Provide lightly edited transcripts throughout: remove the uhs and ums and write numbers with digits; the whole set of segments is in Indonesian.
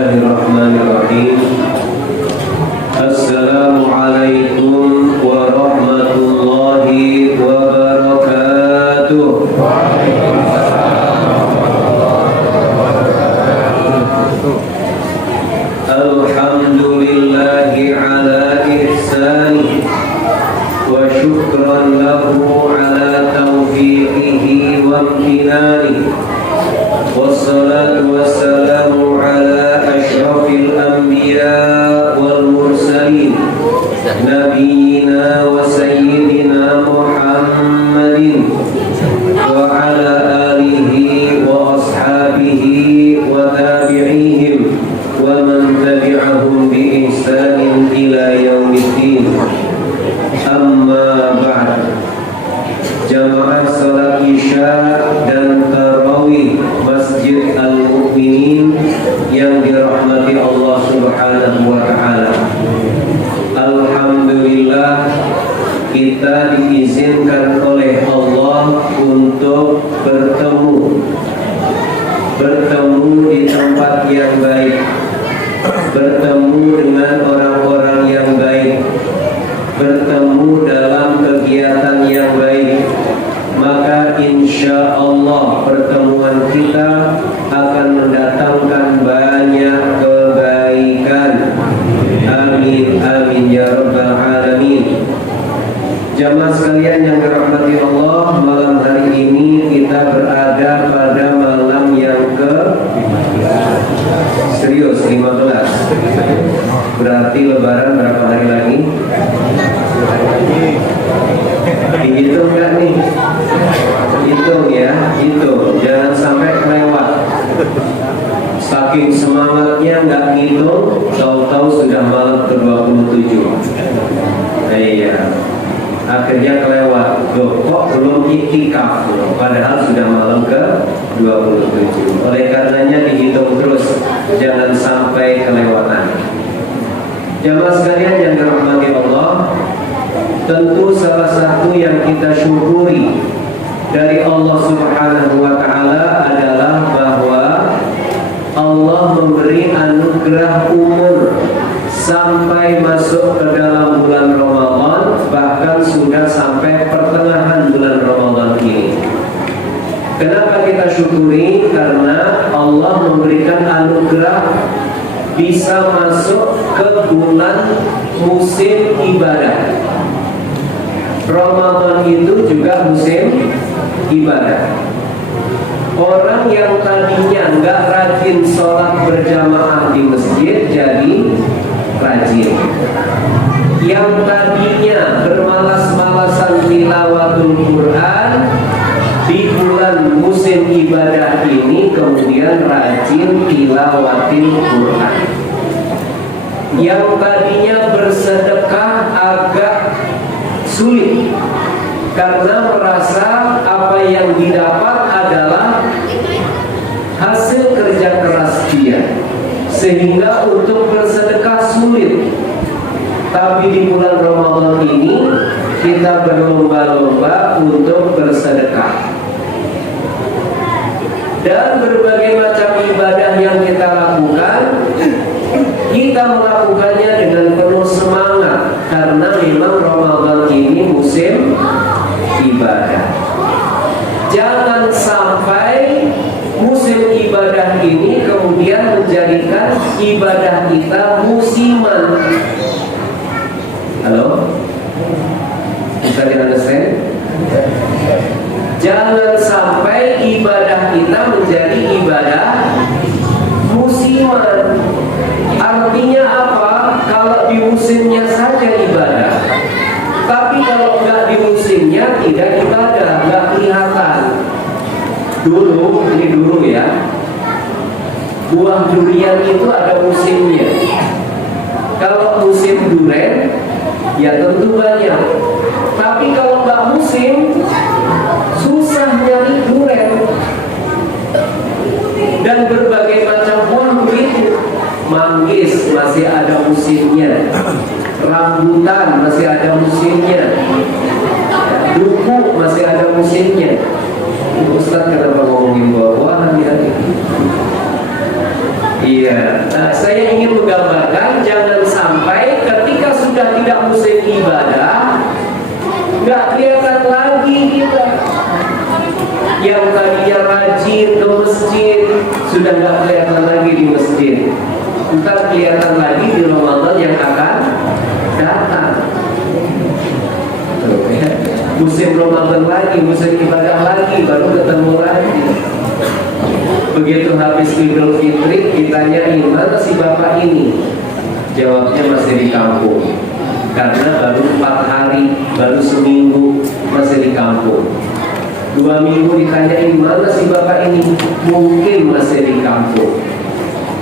Bismillahirrahmanirrahim. Assalamualaikum warahmatullahi wabarakatuh. Alhamdulillahi ala ihsani wa syukran lahu ala taufiqihi wa amtinani. Wassalatu wassalamu ala asyrafil anbiya wal mursalin Nabiina wa sayyidina Muhammadin wa ala alihi wa ashabihi wa tabi'ihim wa man tabi'ahum bi ihsanin ila yaumiddin. Amma ba'd. Jamaah salat Isya dan tarawih Masjid Al-Mu'minin yang dirahmati Allah Subhanahu wa ta'ala. Alhamdulillah, kita diizinkan oleh Allah untuk bertemu di tempat yang baik, bertemu dengan orang-orang yang baik, bertemu dalam kegiatan yang baik. Maka insya Allah pertemuan kita akan mendatangkan banyak kebaikan. Amin amin ya rabbal alamin. Jamaah sekalian yang dirahmati Allah, malam hari ini kita berada pada malam yang serius 15. Berarti lebaran berapa hari lagi? Dihitung kan nih? Hitung ya, hitung. Jangan sampai kelewat. Saking semangatnya nggak ngitung, tahu-tahu sudah malam ke-27. Iya. Akhirnya kelewat. Loh, kok belum iktikaf? Padahal sudah malam ke-27. Oleh karenanya dihitung terus, jangan sampai kelewatan. Jamaah sekalian yang dirahmati Allah, tentu salah satu yang kita syukuri dari Allah Subhanahu wa ta'ala adalah bahwa Allah memberi anugerah umur sampai masuk ke dalam bulan Ramadan, bahkan sudah sampai pertengahan bulan Ramadan ini. Kenapa kita syukuri? Karena Allah memberikan anugerah bisa masuk ke bulan musim ibadah. Ramadan itu juga musim ibadah. Orang yang tadinya nggak rajin sholat berjamaah di masjid jadi rajin. Yang tadinya bermalas-malasan tilawatul Quran di bulan musim ibadah ini kemudian rajin tilawatil Quran. Yang tadinya bersedekah agak sulit karena merasa apa yang didapat adalah hasil kerja keras dia, sehingga untuk bersedekah sulit. Tapi di bulan Ramadan ini kita berlomba-lomba untuk bersedekah. Dan berbagai macam ibadah yang kita lakukan, kita melakukannya dengan penuh semangat karena memang Ramadan ini musim ibadah. Jangan sampai musim ibadah ini kemudian menjadikan ibadah kita musiman. Halo? Bisa di-understand? Jangan sampai ibadah kita menjadi ibadah musiman. Artinya apa? Kalau di musimnya saja ibadah, tapi kalau nggak di musimnya tidak ibadah, nggak kelihatan. Dulu ya, buah durian itu ada musimnya. Kalau musim duren, ya tentu banyak. Tapi kalau nggak musim, susah nyari duren. Dan berbagai macam buah begitu. Manggis masih ada musimnya, rambutan masih ada musimnya, duku masih ada musimnya. Ustaz kenapa ngomongin buah-buahan ya? Iya, tadinya rajin ke masjid, sudah nggak kelihatan lagi di masjid. Ntar kelihatan lagi di Ramadan yang akan datang. Musim Ramadan lagi, musim ibadah lagi, baru ketemu lagi. Begitu habis Idul Fitri, ditanyain, mana si bapak ini? Jawabnya masih di kampung. Karena baru 4 hari, baru seminggu masih di kampung. 2 minggu ditanyain, mana si bapak ini? Mungkin masih di kampung.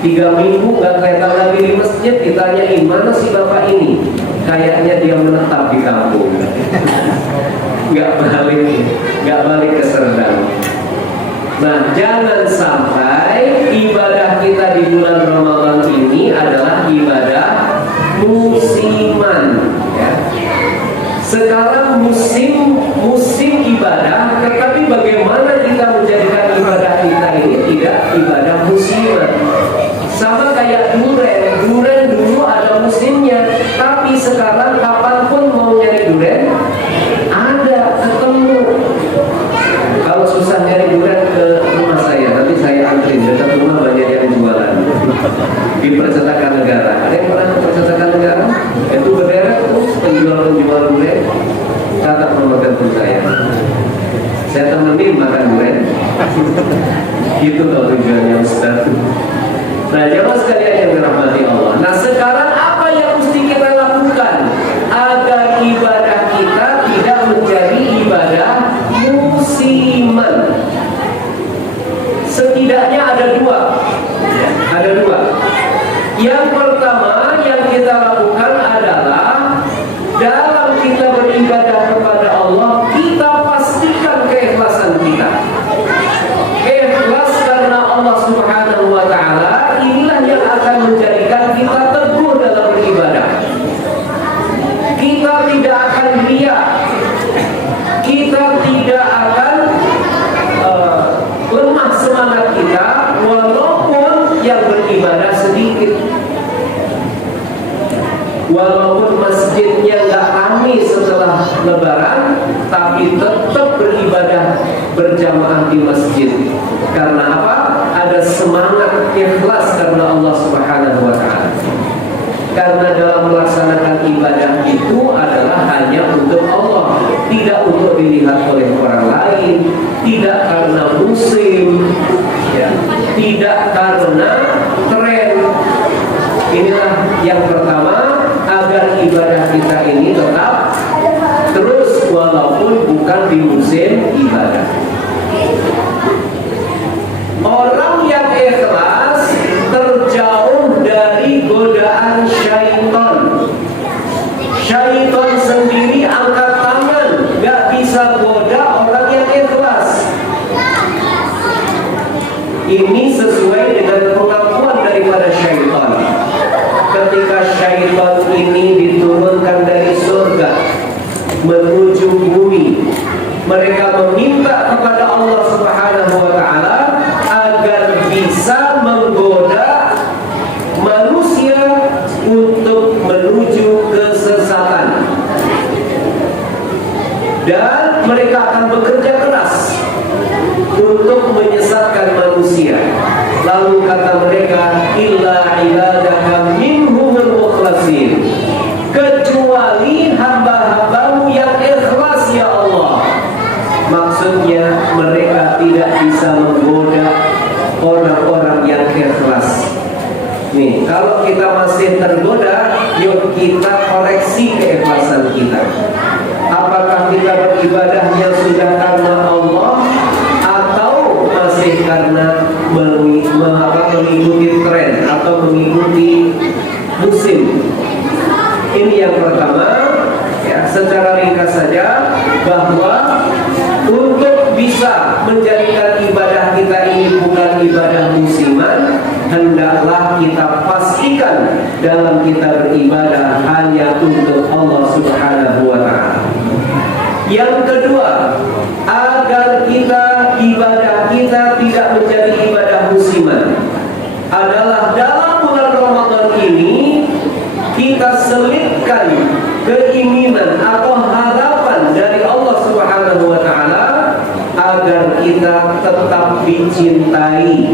3 minggu gak kelihatan lagi di masjid, ditanyain, mana si bapak ini? Kayaknya dia menetap di kampung. Gak balik ke Serdang. Nah, jangan sampai ibadah kita di bulan Ramadan ini adalah ibadah musiman, ya. Sekarang musim ibadah, tetapi bagaimana kita menjadikan ibadah kita ini tidak ibadah musiman? Sama kayak duren dulu ada musimnya, tapi sekarang kapanpun mau nyari duren ada, ketemu. Kalau susah nyari duren ke rumah saya, nanti saya antri, dekat rumah banyak yang jualan di Percetakan Negara. Ada yang pernah ke Percetakan Negara? Itu berderet terus penjual duren, catat nomor telepon saya temenin makan duren. Gitu kalau tujuannya Ustaz. Nah, jemaah sekalian yang dirahmati Allah. Nah, sekarang apa yang mesti kita lakukan agar ibadah kita tidak menjadi ibadah musiman? Setidaknya ada dua. Yang pertama yang kita lakukan adalah dalam kita beribadah kepada Allah, kita pastikan keikhlasan kita. Ikhlas karena Allah Subhanahu wa Ta'ala, inilah yang akan menjadikan kita teguh dalam beribadah. Kita tidak akan riya, kita tidak akan lemah semangat kita, walaupun yang beribadah sedikit, walaupun masjidnya nggak ramai setelah Lebaran, tapi tetap beribadah berjamaah di masjid. Karena apa? Ada semangat ikhlas karena Allah Subhanahu wa Ta'ala. Karena dalam melaksanakan ibadah itu adalah hanya untuk Allah, tidak untuk dilihat oleh orang lain, tidak karena musim, ya, tidak karena tren. Inilah yang pertama, agar ibadah kita ini tetap terus walaupun bukan di musim ibadah. Orang yang ikhlas terjauh dari godaan syaitan. Syaitan sendiri angkat tangan, gak bisa goda orang yang ikhlas. Ini sesuai dengan pengakuan daripada syaitan. Ketika syaitan ini diturunkan dari surga menuju bumi, mereka meminta kepada Allah Subhanahu wa Ta'ala agar bisa menggoda manusia untuk menuju kesesatan, dan mereka akan bekerja keras untuk menyesatkan manusia. Lalu kata mereka, illa ibadaka minhumul mukhlasin, kecuali hamba-hambamu yang ikhlas ya Allah. Maksudnya mereka tidak bisa menggoda orang-orang yang ikhlas. Nih, kalau kita masih tergoda, yuk kita koreksi keikhlasan kita. Apakah kita beribadahnya sudah karena Allah, atau masih karena mengikuti tren atau mengikuti musim? Ini yang pertama, ya, secara ringkas saja, bahwa untuk bisa menjadikan ibadah kita ini bukan ibadah musiman, hendaklah kita pastikan dalam kita beribadah hanya untuk Allah Subhanahu wa Ta'ala. Yang kedua, agar ibadah kita tidak menjadi ibadah musiman, adalah dalam bulan Ramadan ini kita selipkan keinginan atau harapan dari Allah Subhanahu wa Ta'ala agar kita tetap dicintai.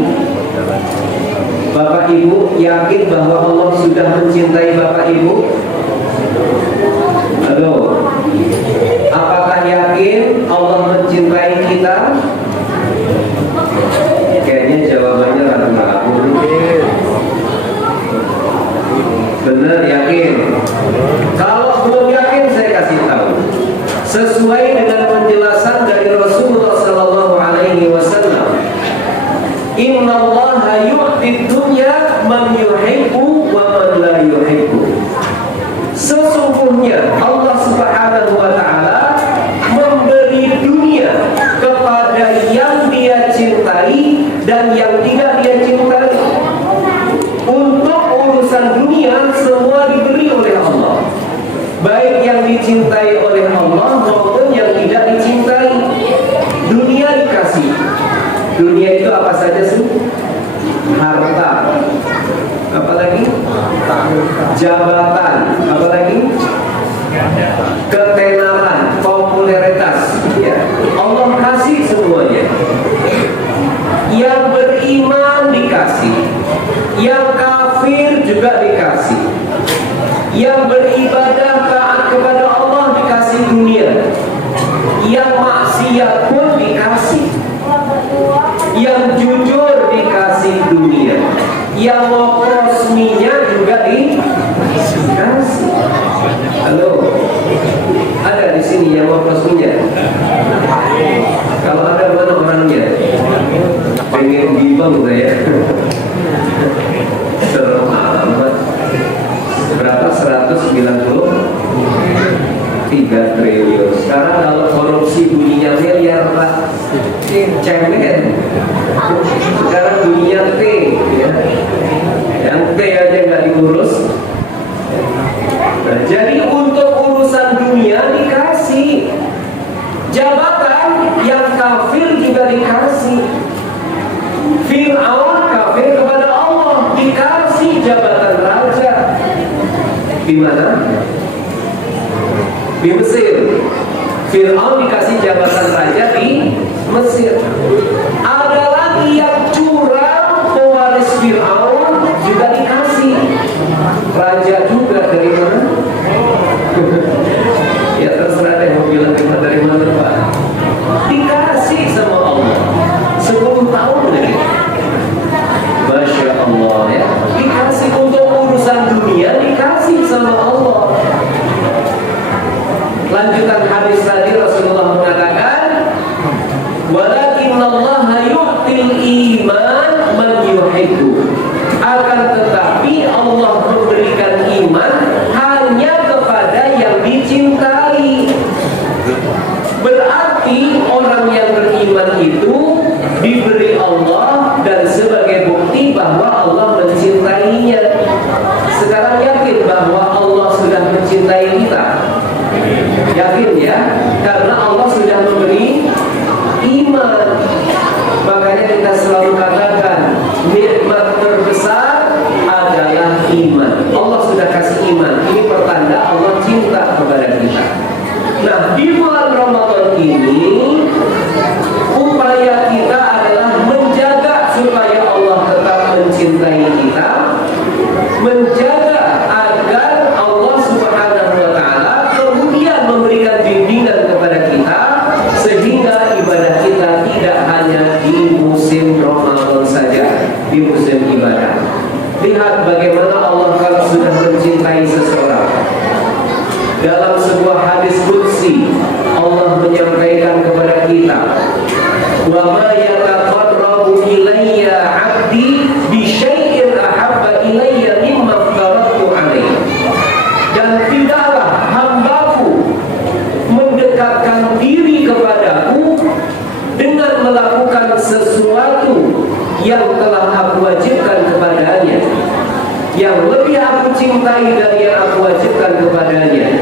Bapak Ibu yakin bahwa Allah sudah mencintai Bapak Ibu? Halo, apakah yakin Allah mencintai kita? Kayaknya jawabannya ragu-ragu. Benar, yakin? Kalau belum yakin saya kasih tahu. Sesuai dengan penjelasan dari Rasulullah Sallallahu Alaihi Wasallam, Innallaha yu'ti dunya man yuhibbu wa man la yuhibbu. Sesungguhnya Allah Subhanahu wa taala memberi dunia kepada yang Dia cintai dan yang tidak Dia cintai. Untuk urusan dunia semua diberi oleh Allah, baik yang dicintai oleh Allah maupun yang tidak dicintai. Dunia dikasih. Dunia itu apa saja sih? Harta. Apalagi? Jabatan. Apalagi? Ketenaran, popularitas. Ya. Allah kasih semuanya. Yang beriman dikasih, yang kafir juga dikasih, yang beribadah taat kepada Allah dikasih dunia, yang maksiat pun dikasih, yang jujur dikasih dunia, yang mau resminya juga dikasih. Halo, ada di sini yang mau resminya? Kalau ada, mana orangnya? Pengen gibang saya. Serem amat. Berapa? 193 triliun. Sekarang kalau korupsi bunyinya miliar, Pak. Cemen. Sekarang bunyinya T, ya. Yang T aja nggak diurus. Nah, jadi untuk urusan dunia dikasih. Jabatan yang kafir juga dikasih. Fir'aun kafir kepada Allah, dikasih jabatan raja. Di mana? Di Mesir. Fir'aun dikasih jabatan raja di Mesir. Ada lagi yang curang, pewaris Fir'aun juga dikasih raja juga. Dari mana? Ya terserah deh mau bilang dari mana, Pak. Dikasih sama Allah 10 tahun lagi. Masya Allah, ya. Dikasih untuk urusan dunia, dikasih sama Allah. Lanjutan hadis tadi, Rasulullah mengatakan, walakinnallaha yu'til iman man yuhibbu. Akan tetapi Allah memberikan iman hanya kepada yang dicintai. Berarti orang yang beriman itu diberi Allah dan sebagai bukti bahwa Allah mencintainya. Sekarang yakin bahwa Allah sudah mencintai kita? Yakin ya? Karena Allah sudah memberi iman. Makanya kita selalu katakan nikmat terbesar adalah iman. Allah sudah kasih iman. Ini pertanda Allah cinta kepada kita. Nah, di bulan Ramadan ini upaya kita adalah menjaga supaya Allah tetap mencintai kita, menjaga agar Allah Subhanahu wa taala kemudian memberikan bimbingan kepada kita sehingga ibadah kita tidak hanya di musim Ramadan saja, di musim ibadah. Lihat bagaimana Allah kalau sudah mencintai seseorang. Dalam sebuah hadis qudsi Allah menyampaikan kepada kita, wa ma yataqarrabu ilayya 'abdi bi syai'in ahabba ilayya mimma aftaratu 'alaihi. Dan tidaklah hambaku mendekatkan diri kepadaku dengan melakukan sesuatu yang telah aku wajibkan kepadanya, yang lebih aku cintai dari yang aku wajibkan kepadanya.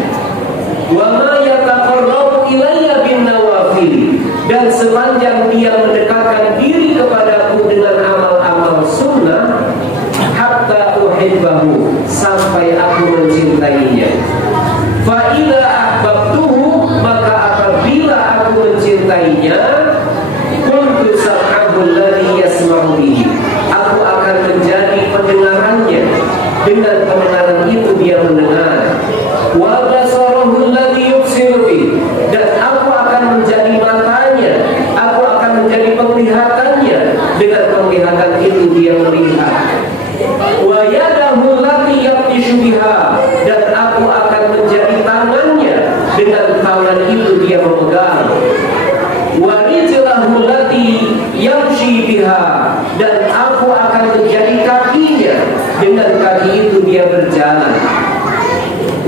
Wa ma yataqarrabu ilayya bin nawafil. Dan sepanjang dia mendekatkan diri kepadaku dengan amal-amal sunnah, hatta uhibbahu, sampai aku mencintainya. Fa idza ahbabtuhu, maka apabila aku mencintainya, kuntu sam'ahu biha, dan aku akan menjadi kakinya, dengan kaki itu dia berjalan.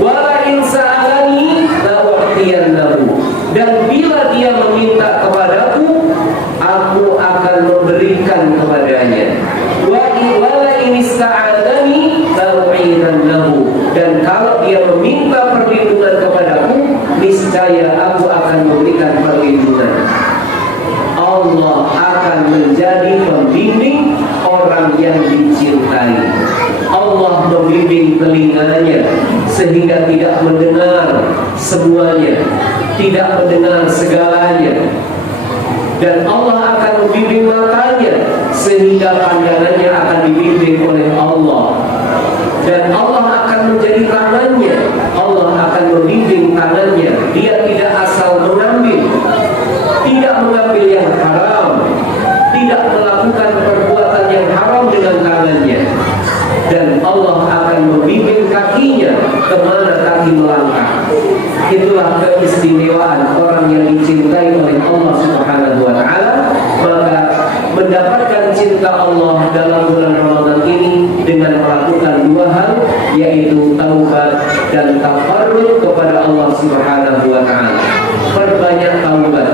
Wala in sa'alani la'u'tiyannahu, dan bila dia meminta kepadaku, aku akan memberikan kepadanya. Wala in ista'adani la'u'inannahu, dan kalau dia meminta perlindungan kepadaku, niscaya aku akan memberikan perlindungan. Allah akan menjadi pembimbing orang yang dicintai. Allah membimbing telinganya sehingga tidak mendengar semuanya, tidak mendengar segalanya. Dan Allah akan membimbing matanya sehingga pandangannya akan dibimbing oleh Allah. Dan Allah akan menjadi tangannya, Allah akan membimbing tangannya. Dia tidak asal mengambil, tidak mengambil yang haram, tidak melakukan perbuatan yang haram dengan tangannya. Dan Allah akan membimbing kakinya kemana kaki melangkah. Itulah keistimewaan orang yang dicintai oleh Allah Subhanahu wa Ta'ala. Maka mendapatkan cinta Allah dalam bulan Ramadan ini dengan melakukan dua hal, yaitu taubat dan tafarruj kepada Allah Subhanahu wa Ta'ala. Perbanyak taubat.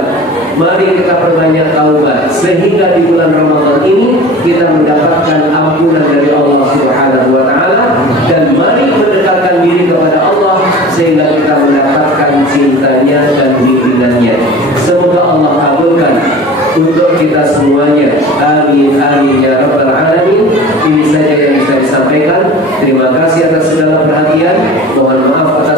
Mari kita perbanyak taubat sehingga di bulan Ramadan ini kita mendapatkan ampunan dari Allah Subhanahu wa Ta'ala, dan mari mendekatkan diri kepada Allah sehingga kita mendapatkan cintanya dan bimbingannya. Semoga Allah kabulkan untuk kita semuanya. Amin amin ya rabbal alamin. Ini saja yang bisa disampaikan. Terima kasih atas segala perhatian. Mohon maaf atas